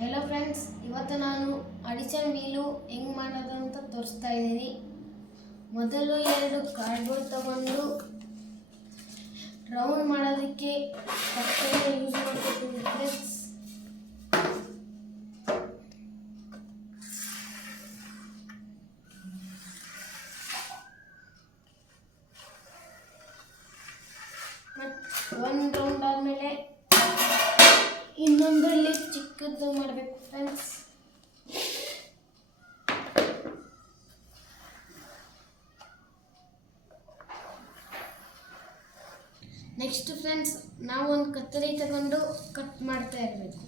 Hello friends, ಇವತ್ತು ನಾನು addition wheel ಹೆಂಗೆ ಮಾಡೋದು ಅಂತ ತೋರಿಸ್ತಾ ಇದ್ದೀನಿ. ಮೊದಲು 2 ಕಾರ್ಡ್ಬೋರ್ಡ್ ತಗೊಂಡು ರೌಂಡ್ ಮಾಡೋದಕ್ಕೆ ಕತ್ತರಿ ಯೂಸ್ ಮಾಡಬೇಕು ಫ್ರೆಂಡ್ಸ್. ಮತ್ತು 1 ರೌಂಡ್ ಆದಮೇಲೆ ಇನ್ನೊಂದರಲ್ಲಿ ಚಿಕ್ಕದು ಮಾಡಬೇಕು ಫ್ರೆಂಡ್ಸ್. ನೆಕ್ಸ್ಟ್ ಫ್ರೆಂಡ್ಸ್, ನಾವು ಒಂದು ಕತ್ತರಿ ತಗೊಂಡು ಕಟ್ ಮಾಡ್ತಾ ಇರಬೇಕು.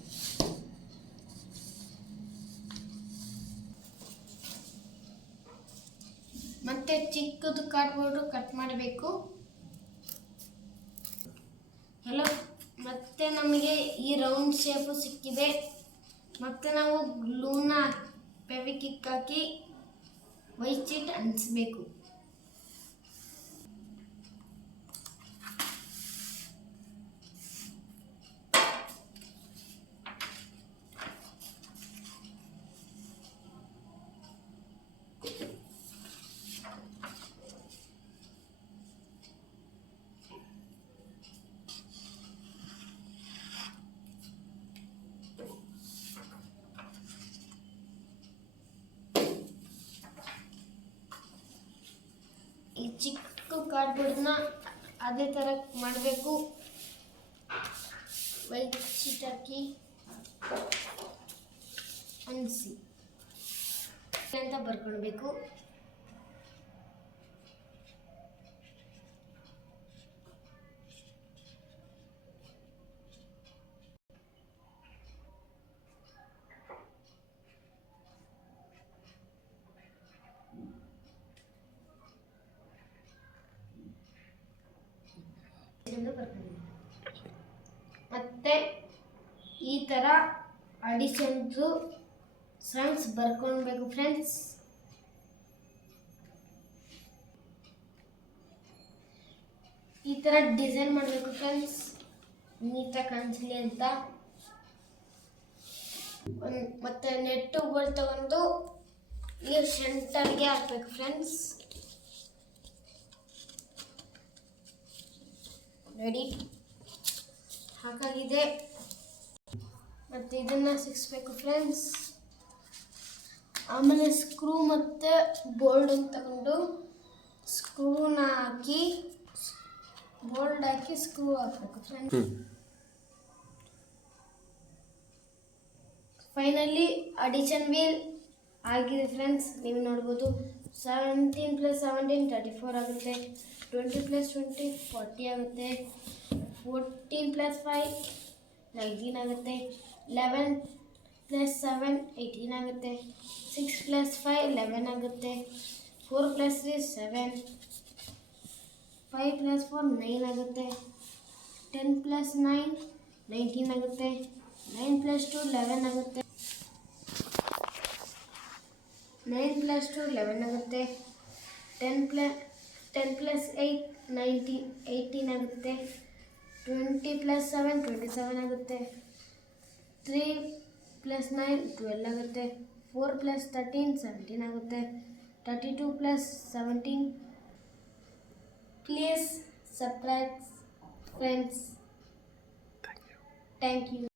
ಮತ್ತೆ ಚಿಕ್ಕದು ಕಾರ್ಡ್ಬೋರ್ಡು ಕಟ್ ಮಾಡಬೇಕು. ಹಲೋ, ಮತ್ತೆ ನಮಗೆ ಈ ರೌಂಡ್ ಶೇಪು ಸಿಕ್ಕಿದೆ. ಮತ್ತೆ ನಾವು ಗ್ಲೂನ ಫೆವಿಕ್ವಿಕ್ ಹಾಕಿ ವೈಟ್ ಶೀಟ್ ಅಂಟಿಸಬೇಕು. ಈ ಚಿಕ್ಕ ಕಾರ್ಡ್ಬೋರ್ಡ್ನ ಅದೇ ಥರ ಮಾಡಬೇಕು. ವೈಟ್ ಶೀಟ್ ಹಾಕಿ ಅಂಟಿಸಿ ಅಂತ ಬರ್ಕೊಳ್ಬೇಕು. ಮತ್ತೆ ಈ ಥರ ಅಡಿಷನ್ದು ಸಾಂಗ್ಸ್ ಬರ್ಕೊಳ್ಬೇಕು ಫ್ರೆಂಡ್ಸ್. ಈ ಥರ ಡಿಸೈನ್ ಮಾಡಬೇಕು ಫ್ರೆಂಡ್ಸ್, ನೀಟಾಗಿ ಕಾಣಿಸಲಿ ಅಂತ. ಮತ್ತೆ ನೆಟ್ಟು ಬೋಲ್ಟ್ ತಗೊಂಡು ಈ ಸೆಂಟರ್ಗೆ ಹಾಕ್ಬೇಕು ಫ್ರೆಂಡ್ಸ್. ರೆಡಿ ಹಾಕಾಗಿದೆ. ಮತ್ತು ಇದನ್ನು ಸಿಕ್ಸ್ಬೇಕು ಫ್ರೆಂಡ್ಸ್. ಆಮೇಲೆ ಸ್ಕ್ರೂ ಮತ್ತು ಬೋಲ್ಡನ್ನು ತಗೊಂಡು ಸ್ಕ್ರೂನ ಹಾಕಿ ಬೋಲ್ಡ್ ಹಾಕಿ ಸ್ಕ್ರೂ ಹಾಕಬೇಕು ಫ್ರೆಂಡ್ಸ್. ಫೈನಲಿ ಅಡಿಷನ್ ವೀಲ್ ಆಗಿದೆ ಫ್ರೆಂಡ್ಸ್. ನೀವು ನೋಡ್ಬೋದು 17 + 17 34 ಆಗುತ್ತೆ. 20 + 20 40 ಆಗುತ್ತೆ. 14 + 5 19 ಆಗುತ್ತೆ. 11 + 7 18 ಆಗುತ್ತೆ. 6 + 5 11 ಆಗುತ್ತೆ. 4 + 3 7. 5 + 4 9 ಆಗುತ್ತೆ. 10 + 9 19 ಆಗುತ್ತೆ. 9 + 2 11 ಆಗುತ್ತೆ. 9 + 2 11 ಆಗುತ್ತೆ. 10 + 8 18 ಆಗುತ್ತೆ. 20 + 7 27 ಆಗುತ್ತೆ. 3 + 9 12 ಆಗುತ್ತೆ. 4 + 13 17 ಆಗುತ್ತೆ. 32 + 17. Please subscribe friends. Thank you.